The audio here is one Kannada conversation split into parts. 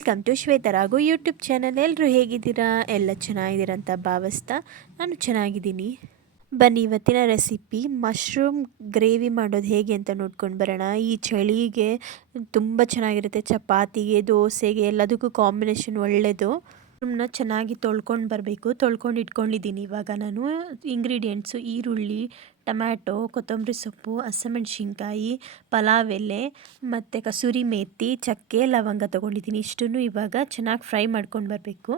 Welcome to Shwetaragu YouTube channel. ಎಲ್ಲರೂ ಹೇಗಿದ್ದೀರಾ? ಎಲ್ಲ ಚೆನ್ನಾಗಿದ್ದೀರಾ ಅಂತ ಭಾವಿಸ್ತಾ ನಾನು ಚೆನ್ನಾಗಿದ್ದೀನಿ. ಬನ್ನಿ ಇವತ್ತಿನ ರೆಸಿಪಿ ಮಶ್ರೂಮ್ ಗ್ರೇವಿ ಮಾಡೋದು ಹೇಗೆ ಅಂತ ನೋಡ್ಕೊಂಡು ಬರೋಣ. ಈ ಚಳಿಗೆ ತುಂಬ ಚೆನ್ನಾಗಿರುತ್ತೆ, ಚಪಾತಿಗೆ ದೋಸೆಗೆ ಎಲ್ಲದಕ್ಕೂ ಕಾಂಬಿನೇಷನ್ ಒಳ್ಳೆಯದು. ಮಶ್ರೂಮ್ನ ಚೆನ್ನಾಗಿ ತೊಳ್ಕೊಂಡು ಬರಬೇಕು. ತೊಳ್ಕೊಂಡು ಇಟ್ಕೊಂಡಿದ್ದೀನಿ. ಇವಾಗ ನಾನು ಇಂಗ್ರೀಡಿಯೆಂಟ್ಸು ಈರುಳ್ಳಿ, ಟೊಮ್ಯಾಟೊ, ಕೊತ್ತಂಬರಿ ಸೊಪ್ಪು, ಹಸಿಮೆಣ್ಸಿನ್ಕಾಯಿ, ಪಲಾವ್ ಎಲೆ ಮತ್ತು ಕಸೂರಿ ಮೇಥಿ, ಚಕ್ಕೆ, ಲವಂಗ ತೊಗೊಂಡಿದ್ದೀನಿ. ಇಷ್ಟನ್ನು ಇವಾಗ ಚೆನ್ನಾಗಿ ಫ್ರೈ ಮಾಡ್ಕೊಂಡು ಬರಬೇಕು.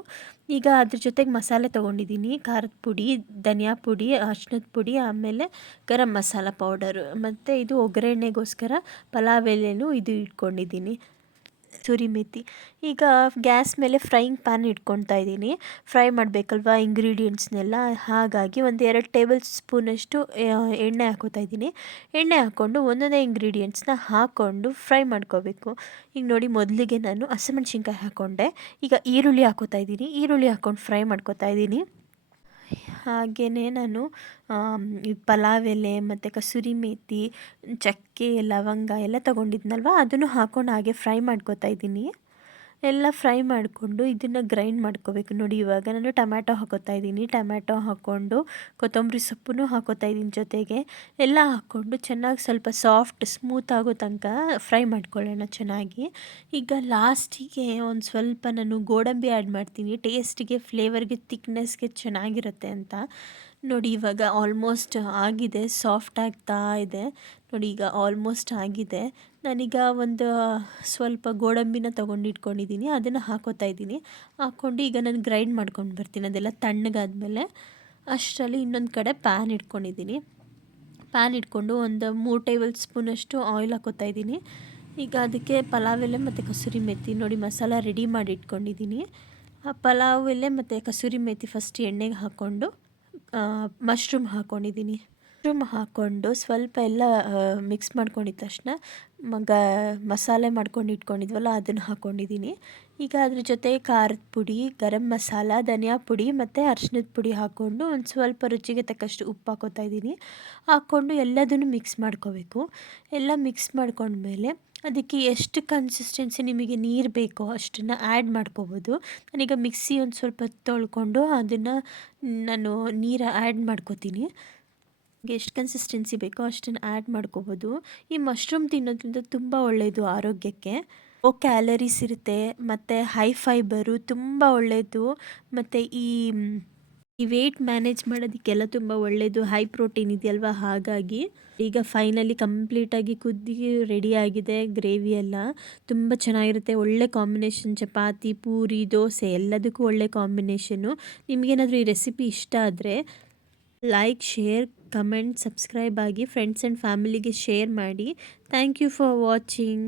ಈಗ ಅದ್ರ ಜೊತೆಗೆ ಮಸಾಲೆ ತೊಗೊಂಡಿದ್ದೀನಿ. ಖಾರದ ಪುಡಿ, ಧನಿಯಾ ಪುಡಿ, ಅರ್ಶಿನದ ಪುಡಿ, ಆಮೇಲೆ ಗರಂ ಮಸಾಲ ಪೌಡರು ಮತ್ತು ಇದು ಒಗ್ಗರಣೆಗೋಸ್ಕರ ಪಲಾವ್ ಎಲೆನೂ ಇದು ಇಟ್ಕೊಂಡಿದ್ದೀನಿ, ಕಸೂರಿ ಮೇಥಿ. ಈಗ ಗ್ಯಾಸ್ ಮೇಲೆ ಫ್ರೈಯಿಂಗ್ ಪ್ಯಾನ್ ಇಟ್ಕೊತಾ ಇದ್ದೀನಿ. ಫ್ರೈ ಮಾಡಬೇಕಲ್ವ ಇಂಗ್ರೀಡಿಯೆಂಟ್ಸ್ನೆಲ್ಲ, ಹಾಗಾಗಿ ಒಂದು 2 ಟೇಬಲ್ ಸ್ಪೂನಷ್ಟು ಎಣ್ಣೆ ಹಾಕೋತಾ ಇದ್ದೀನಿ. ಎಣ್ಣೆ ಹಾಕ್ಕೊಂಡು ಒಂದೊಂದೇ ಇಂಗ್ರೀಡಿಯೆಂಟ್ಸ್ನ ಹಾಕ್ಕೊಂಡು ಫ್ರೈ ಮಾಡ್ಕೋಬೇಕು. ಈಗ ನೋಡಿ, ಮೊದಲಿಗೆ ನಾನು ಹಸಿಮೆಣ್ಸಿನ್ಕಾಯಿ ಹಾಕ್ಕೊಂಡೆ. ಈಗ ಈರುಳ್ಳಿ ಹಾಕೋತಾ ಇದ್ದೀನಿ. ಈರುಳ್ಳಿ ಹಾಕ್ಕೊಂಡು ಫ್ರೈ ಮಾಡ್ಕೋತಾ ಇದ್ದೀನಿ. ಹಾಗೆಯೇ ನಾನು ಪಲಾವ್ ಎಲೆ ಮತ್ತು ಕಸೂರಿ ಮೇಥಿ, ಚಕ್ಕೆ, ಲವಂಗ ಎಲ್ಲ ತೊಗೊಂಡಿದ್ನಲ್ವ, ಅದನ್ನು ಹಾಕ್ಕೊಂಡು ಹಾಗೆ ಫ್ರೈ ಮಾಡ್ಕೋತಾ ಇದ್ದೀನಿ. ಎಲ್ಲ ಫ್ರೈ ಮಾಡಿಕೊಂಡು ಇದನ್ನು ಗ್ರೈಂಡ್ ಮಾಡ್ಕೋಬೇಕು. ನೋಡಿ, ಇವಾಗ ನಾನು ಟೊಮ್ಯಾಟೊ ಹಾಕೋತಾ ಇದ್ದೀನಿ. ಟೊಮ್ಯಾಟೊ ಹಾಕ್ಕೊಂಡು ಕೊತ್ತಂಬರಿ ಸೊಪ್ಪು ಹಾಕೋತಾ ಇದ್ದೀನಿ ಜೊತೆಗೆ. ಎಲ್ಲ ಹಾಕ್ಕೊಂಡು ಚೆನ್ನಾಗಿ ಸ್ವಲ್ಪ ಸಾಫ್ಟ್ ಸ್ಮೂತ್ ಆಗೋ ತನಕ ಫ್ರೈ ಮಾಡ್ಕೊಳ್ಳೋಣ ಚೆನ್ನಾಗಿ. ಈಗ ಲಾಸ್ಟಿಗೆ ಒಂದು ಸ್ವಲ್ಪ ನಾನು ಗೋಡಂಬಿ ಆ್ಯಡ್ ಮಾಡ್ತೀನಿ, ಟೇಸ್ಟಿಗೆ, ಫ್ಲೇವರ್ಗೆ, ತಿಕ್ನೆಸ್ಗೆ ಚೆನ್ನಾಗಿರುತ್ತೆ ಅಂತ. ನೋಡಿ, ಇವಾಗ ಆಲ್ಮೋಸ್ಟ್ ಆಗಿದೆ, ಸಾಫ್ಟ್ ಆಗ್ತಾ ಇದೆ. ನೋಡಿ, ಈಗ ಆಲ್ಮೋಸ್ಟ್ ಆಗಿದೆ. ನಾನೀಗ ಒಂದು ಸ್ವಲ್ಪ ಗೋಡಂಬಿನ ತೊಗೊಂಡು ಇಟ್ಕೊಂಡಿದ್ದೀನಿ, ಅದನ್ನು ಹಾಕೋತಾ ಇದ್ದೀನಿ. ಹಾಕ್ಕೊಂಡು ಈಗ ನಾನು ಗ್ರೈಂಡ್ ಮಾಡ್ಕೊಂಡು ಬರ್ತೀನಿ. ಅದೆಲ್ಲ ತಣ್ಣಗಾದ್ಮೇಲೆ ಅಷ್ಟರಲ್ಲಿ ಇನ್ನೊಂದು ಕಡೆ ಪ್ಯಾನ್ ಇಟ್ಕೊಂಡಿದ್ದೀನಿ. ಪ್ಯಾನ್ ಇಟ್ಕೊಂಡು ಒಂದು 3 ಟೇಬಲ್ ಸ್ಪೂನಷ್ಟು ಆಯಿಲ್ ಹಾಕೋತಾ ಇದ್ದೀನಿ. ಈಗ ಅದಕ್ಕೆ ಪಲಾವ್ ಎಲೆ ಮತ್ತು ಕಸೂರಿ ಮೇಥಿ, ನೋಡಿ ಮಸಾಲ ರೆಡಿ ಮಾಡಿ ಇಟ್ಕೊಂಡಿದ್ದೀನಿ. ಆ ಪಲಾವ್ ಎಲೆ ಮತ್ತು ಕಸೂರಿ ಮೇಥಿ ಫಸ್ಟ್ ಎಣ್ಣೆಗೆ ಹಾಕ್ಕೊಂಡು ಮಶ್ರೂಮ್ ಹಾಕ್ಕೊಂಡಿದ್ದೀನಿ. ಮಶ್ರೂಮ್ ಹಾಕ್ಕೊಂಡು ಸ್ವಲ್ಪ ಎಲ್ಲ ಮಿಕ್ಸ್ ಮಾಡ್ಕೊಂಡಿದ್ದ ತಕ್ಷಣ ಮಸಾಲೆ ಮಾಡ್ಕೊಂಡು ಇಟ್ಕೊಂಡಿದ್ವಲ್ಲ, ಅದನ್ನು ಹಾಕ್ಕೊಂಡಿದ್ದೀನಿ. ಈಗ ಅದ್ರ ಜೊತೆ ಖಾರದ ಪುಡಿ, ಗರಂ ಮಸಾಲ, ಧನಿಯಾ ಪುಡಿ ಮತ್ತು ಅರಿಶಿನದ ಪುಡಿ ಹಾಕ್ಕೊಂಡು ಒಂದು ಸ್ವಲ್ಪ ರುಚಿಗೆ ತಕ್ಕಷ್ಟು ಉಪ್ಪು ಹಾಕೋತಾ ಇದ್ದೀನಿ. ಹಾಕ್ಕೊಂಡು ಎಲ್ಲದನ್ನು ಮಿಕ್ಸ್ ಮಾಡ್ಕೋಬೇಕು. ಎಲ್ಲ ಮಿಕ್ಸ್ ಮಾಡ್ಕೊಂಡ್ಮೇಲೆ ಅದಕ್ಕೆ ಎಷ್ಟು ಕನ್ಸಿಸ್ಟೆನ್ಸಿ ನಿಮಗೆ ನೀರು ಬೇಕೋ ಅಷ್ಟನ್ನು ಆ್ಯಡ್ ಮಾಡ್ಕೋಬೋದು. ನಾನೀಗ ಮಿಕ್ಸಿ ಒಂದು ಸ್ವಲ್ಪ ತೊಳ್ಕೊಂಡು ಅದನ್ನು ನಾನು ನೀರು ಆ್ಯಡ್ ಮಾಡ್ಕೋತೀನಿ. ಎಷ್ಟು ಕನ್ಸಿಸ್ಟೆನ್ಸಿ ಬೇಕೋ ಅಷ್ಟನ್ನು ಆ್ಯಡ್ ಮಾಡ್ಕೋಬೋದು. ಈ ಮಶ್ರೂಮ್ ತಿನ್ನೋದ್ರಿಂದ ತುಂಬ ಒಳ್ಳೆಯದು ಆರೋಗ್ಯಕ್ಕೆ. ಲೋ ಕ್ಯಾಲರೀಸ್ ಇರುತ್ತೆ ಮತ್ತು ಹೈ ಫೈಬರು, ತುಂಬ ಒಳ್ಳೆಯದು. ಮತ್ತು ಈ ವೆಯ್ಟ್ ಮ್ಯಾನೇಜ್ ಮಾಡೋದಕ್ಕೆಲ್ಲ ತುಂಬ ಒಳ್ಳೆಯದು. ಹೈ ಪ್ರೋಟೀನ್ ಇದೆಯಲ್ವ, ಹಾಗಾಗಿ. ಈಗ ಫೈನಲಿ ಕಂಪ್ಲೀಟಾಗಿ ಕುದ್ದು ರೆಡಿಯಾಗಿದೆ ಗ್ರೇವಿ ಎಲ್ಲ. ತುಂಬ ಚೆನ್ನಾಗಿರುತ್ತೆ, ಒಳ್ಳೆ ಕಾಂಬಿನೇಷನ್. ಚಪಾತಿ, ಪೂರಿ, ದೋಸೆ ಎಲ್ಲದಕ್ಕೂ ಒಳ್ಳೆ ಕಾಂಬಿನೇಷನ್ನು. ನಿಮಗೇನಾದರೂ ಈ ರೆಸಿಪಿ ಇಷ್ಟ ಆದರೆ ಲೈಕ್, ಶೇರ್, ಕಮೆಂಟ್, ಸಬ್ಸ್ಕ್ರೈಬ್ ಆಗಿ ಫ್ರೆಂಡ್ಸ್ ಆ್ಯಂಡ್ ಫ್ಯಾಮಿಲಿಗೆ ಶೇರ್ ಮಾಡಿ. Thank you for watching.